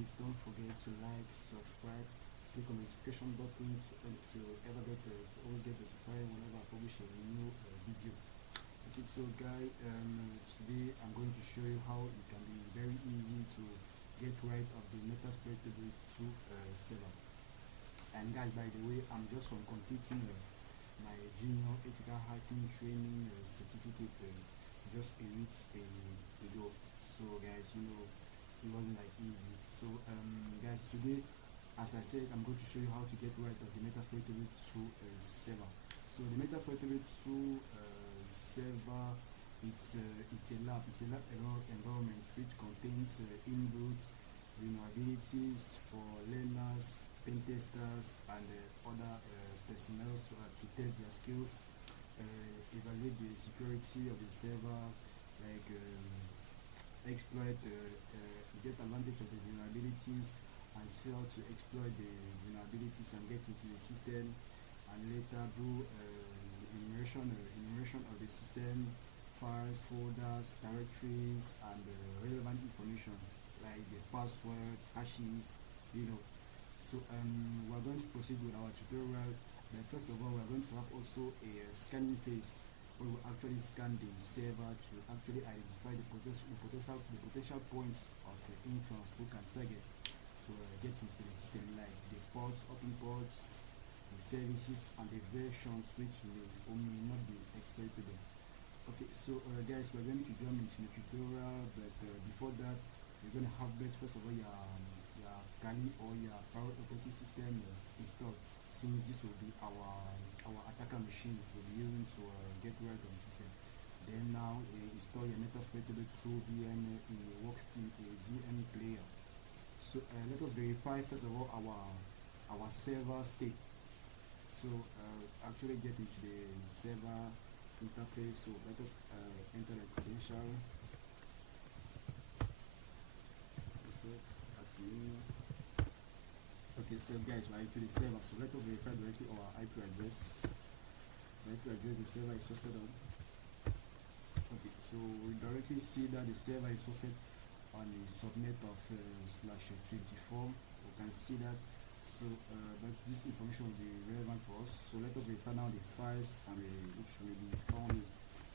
please don't forget to like, subscribe, click on the notification button to ever get to always get notified whenever I publish a new video. Okay, so guys, today I'm going to show you how it can be very easy to get rid of the Metasploitable server. And guys, by the way, I'm just from completing my junior ethical hacking training certificate just a week ago. So guys, you know, it wasn't like easy. So guys, today, as I said, I'm going to show you how to get rid of the Metasploitable server. So the Metasploitable server, it's a lab environment which contains inbuilt vulnerabilities for learners, pen testers, and other personnel to test their skills, evaluate the security of the server, like exploit, get advantage of the vulnerabilities, and see how to exploit the vulnerabilities and get into the system, and later do enumeration of the system, files, folders, directories, and relevant information like the passwords, hashes, you know. So we're going to proceed with our tutorial. But first of all, we're going to have also a scanning phase where we actually scan the server to actually identify the potential points of entrance we can target to get into the system, like the ports, open ports, the services, and the versions which may or may not be exploitable. Okay, so guys, we're going to jump into the tutorial, but before that, we're going to have first of all your Kali or your Parrot operating system installed, since this will be our attacker machine we'll be using to get rid of the system. Then now install your Metasploitable VM in a VM player. So let us verify first of all our server state. So actually get into the server interface. So let us enter the credential. Okay, so guys, we're into the server. So let us verify directly our IP address. The IP address the server is hosted on. Okay, so we directly see that the server is hosted on the subnet of /24. We can see that. So but this information will be relevant for us. So let us verify now the files and which will be found.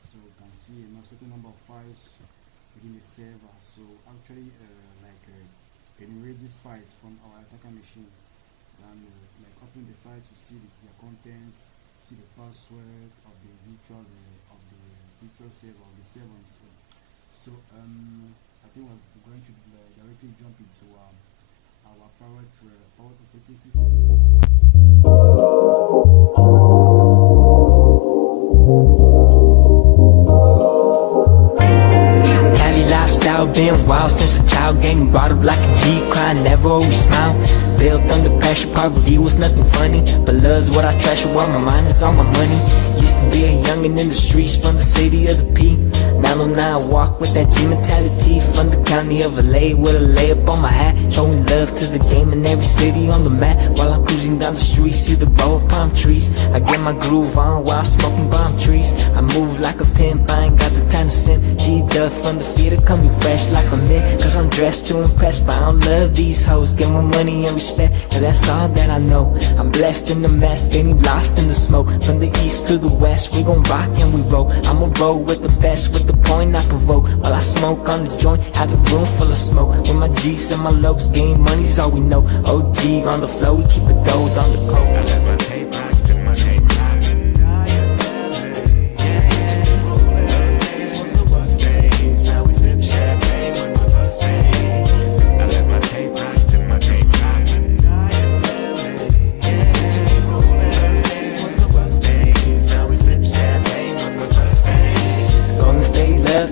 So we can see a certain number of files within the server. So actually enumerate these files from our attacker machine, and like open the file to see their contents, see the password of the virtual server of the server and so on. So I think we're going to directly jump into our Parrot operating system. Lifestyle been wild since a child, getting brought up like a G, crying never always smile. Built under pressure, poverty was nothing funny, but love's what I treasure while my mind is on my money. Used to be a youngin' in the streets from the city of the P. Now I'm now walk with that G mentality from the county of LA with a layup on my hat, showing love to the game in every city on the map. While I'm cruising down the street, see the row of palm trees. I get my groove on while smoking palm trees. I move like a pimp, I ain't got the time to simp. G-Duck from the feeder, coming fresh like a mint, cause I'm dressed to impress, but I don't love these hoes. Get my money and respect, cause that's all that I know. I'm blessed in the mess, getting lost in the smoke. From the east to the west, we gon' rock and we roll. I'ma roll with the best, with the point I provoke. While I smoke on the joint, have a room full of smoke. With my G's and my lows, game money's all we know. OG on the flow, we keep it gold on the coat. I let my tape rock to my tape rock.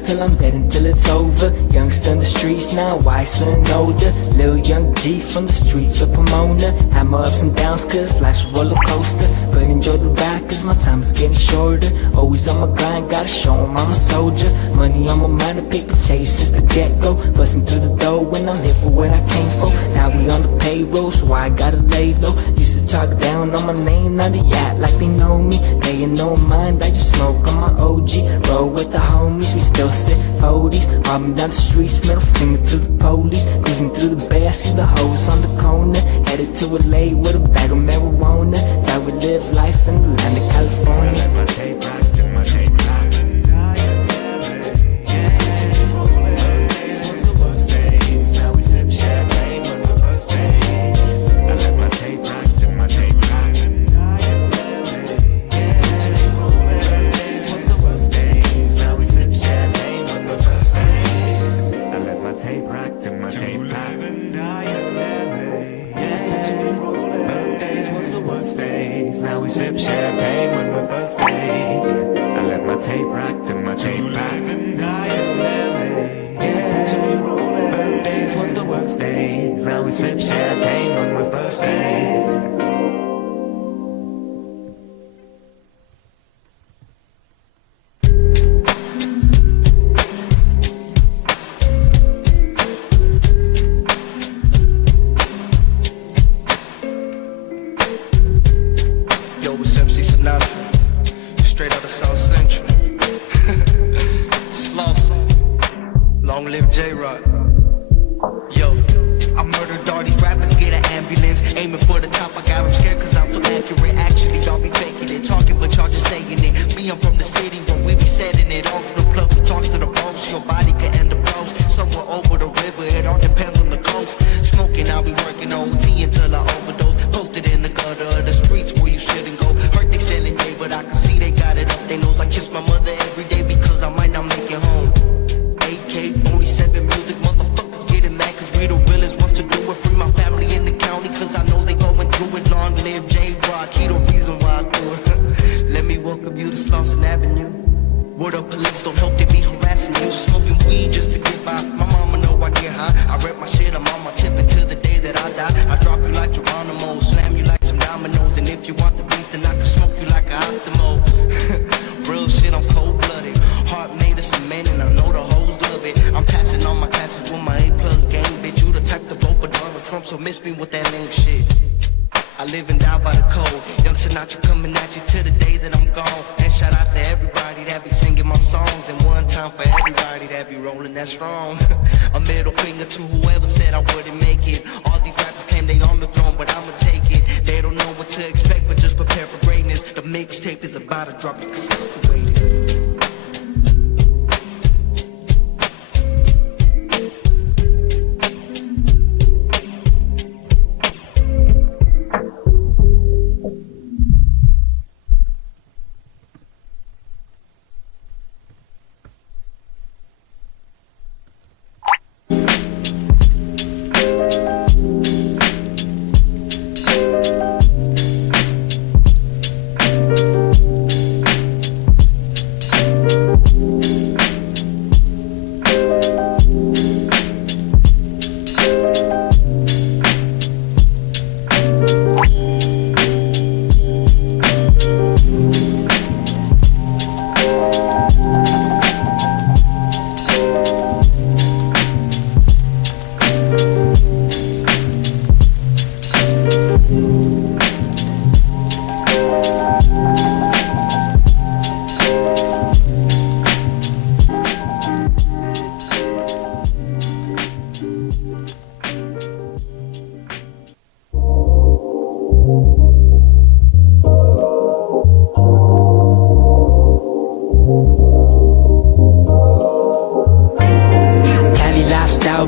Till I'm dead until it's over. Youngster in the streets now, wiser and older. Lil young G from the streets of Pomona. Had my ups and downs cause life's a roller coaster, but enjoy the ride cause my time is getting shorter. Always on my grind, gotta show 'em I'm a soldier. Money on my mind, a paper chase since the get-go. Busting through the door when I'm here for what I came for. Now we on the payroll, so I gotta lay low. Used to talk down on my name, now they act like they know me. Paying no mind, I just smoke on my OG. Roll with the homies, we still sit 40s. Robbing down the streets, middle finger to the police. Cruising through to the bay, I see the hoes on the corner. Headed to LA with a bag of marijuana. It's how we live life in the land of California. I let my tape rock to my tape rock. Now we sip champagne when we're birthday. I let my tape rock to my tape rock. Birthdays was the worst days. Now we sip champagne when we're birthday.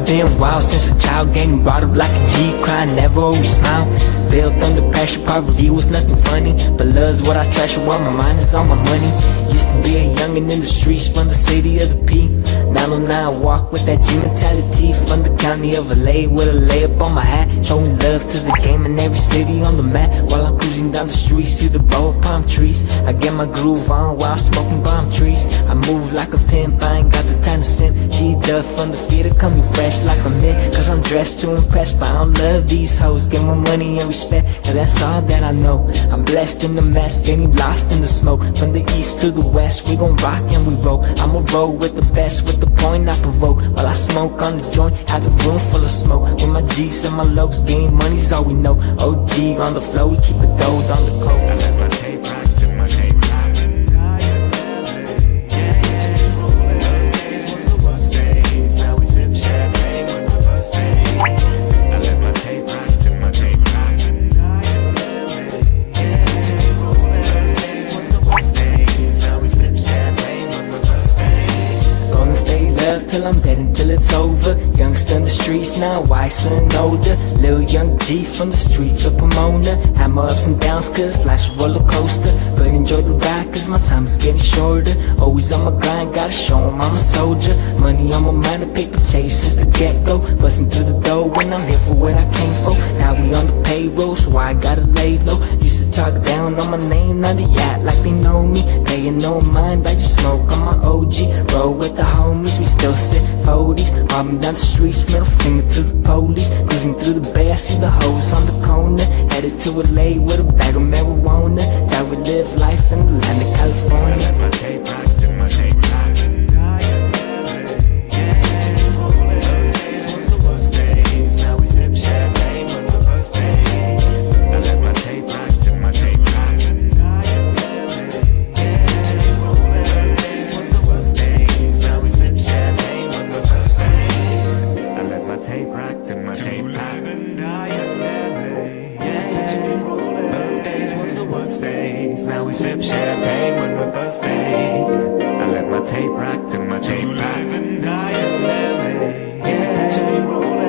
Been wild since a child, getting brought up like a G, crying, never always smile. Built under pressure, poverty was nothing funny, but love's what I treasure while my mind is on my money. Used to be a youngin' in the streets from the city of the P. Now I walk with that G mentality from the county of LA with a layup on my hat, showing love to the game in every city on the map. While I'm cruising down the street, see the bow of palm trees. I get my groove on while smoking palm trees. I move like a pimp, I ain't got the time to sin. G-Duff from the feet, coming fresh like a mint, cause I'm dressed to impress. But I don't love these hoes, get my money and respect, cause that's all that I know. I'm blessed in the mess, getting lost in the smoke. From the east to the west, we gon' rock and we roll. I'ma roll with the best, with the point I provoke. While I smoke on the joint, have the room full of smoke. With my G's and my lows, getting money's all we know. OG on the flow, we keep it doughed on the coast. I let my tape rock to my tape rock. Birthdays was the worst days. Now we sip champagne when we're birthday. 40s now, wise and older. Lil young G from the streets of Pomona. Had my ups and downs cause life's a roller coaster, but enjoy the ride cause my time is getting shorter. Always on my grind, gotta show 'em I'm a soldier. Money on my mind, a paper chase since the get-go. Busting through the door when I'm here for what I came for. Now we on the payroll, so I gotta lay low. Used to talk down on my name, now they act like they know me. Paying no mind, I just smoke on my OG. Roll with the homies, we still sit 40s. Mobbing down the streets, middle finger to the police. Cruising through the bay, I see the hoes on the corner. Headed to LA with a bag of marijuana. It's how we live life in the land of California. Let my tape rock to my tape rock. Now we sip champagne when we first day. I let my tape rock to my tape rock.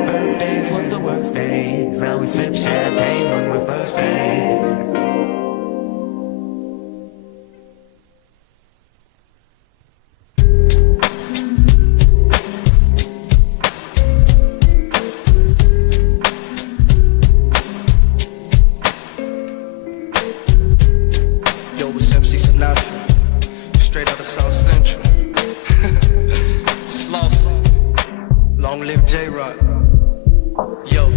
Birthdays was the worst days. Now we sip champagne when we first day. Straight out of South Central. Slauson. Long live J-Rock. Yo,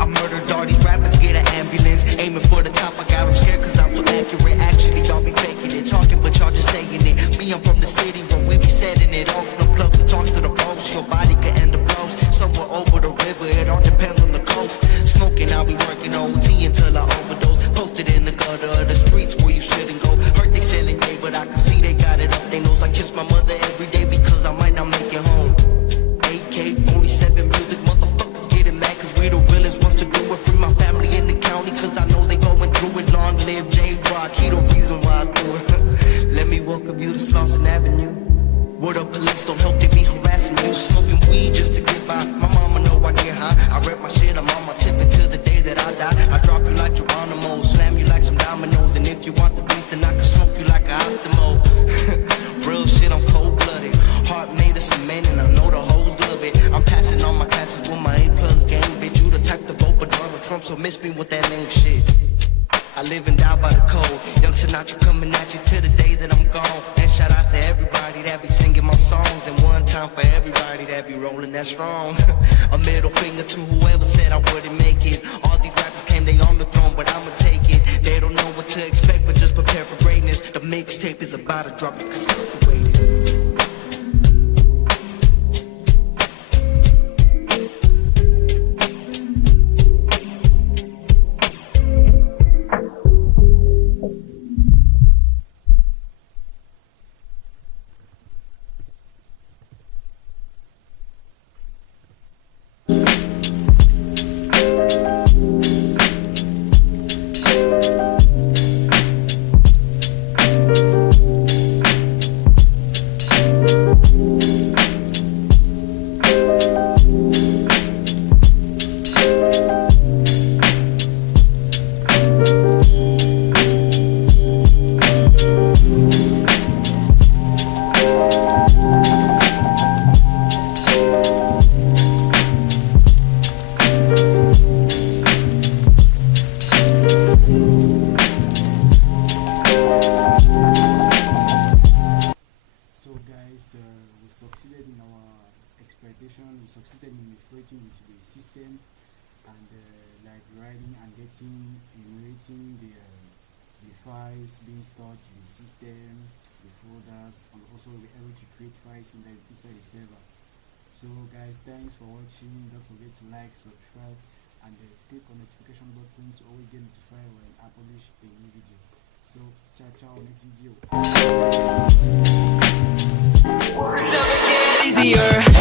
I murdered all these rappers, get an ambulance. Aiming for the top, I got them scared cause I'm so accurate. Actually, y'all be faking it, talking but y'all just saying it. Me, I'm from the city where we be setting it off. No plug, we talk to the boss. Your body could end up lost. Somewhere over the river, it all depends on the coast. Smoking, I'll be working OT until I overdose. Posted in the gutter of the streets where you shouldn't go. Heard they selling gay, but I can see they got it up. They knows I kiss my mother every day because I might not make it home. AK-47 music, motherfuckers getting mad cause we the realest ones to do it. Free my family in the county cause I know they going through it. Long live J-Rock, he the reason why I do it. Let me welcome you to Slauson Avenue. Word up, police don't help, they be harassing you. Smoking weed just to get by. My mama know I get high. I rep my shit, I'm on my tip until the day that I die. I drop you like Geronimo, slam you like some dominoes. And if you want the beef, then I can smoke you like an Optimo. Real shit, I'm cold-blooded. Heart made of cement and I know the hoes love it. I'm passing on my classes with my A+ game, bitch. You the type to vote for Donald Trump, so miss me with that lame shit. I live and die by the code. Young Sinatra coming at you till the day that I'm gone. And shout out to everybody that be singing my songs. And one time for everybody that be rolling that strong. A middle finger to whoever said I wouldn't make it. All these rappers claim they on the throne, but I'ma take it. They don't know what to expect, but just prepare for greatness. The mixtape is about to drop, you can stop the waiting. We succeeded in exploiting into the system and like writing and getting, enumerating the files being stored in the system, the folders, and also we're able to create files inside the server. So guys, thanks for watching. Don't forget to like, subscribe, and click on the notification button to always get notified when I publish a new video. So ciao ciao, next video. Easier.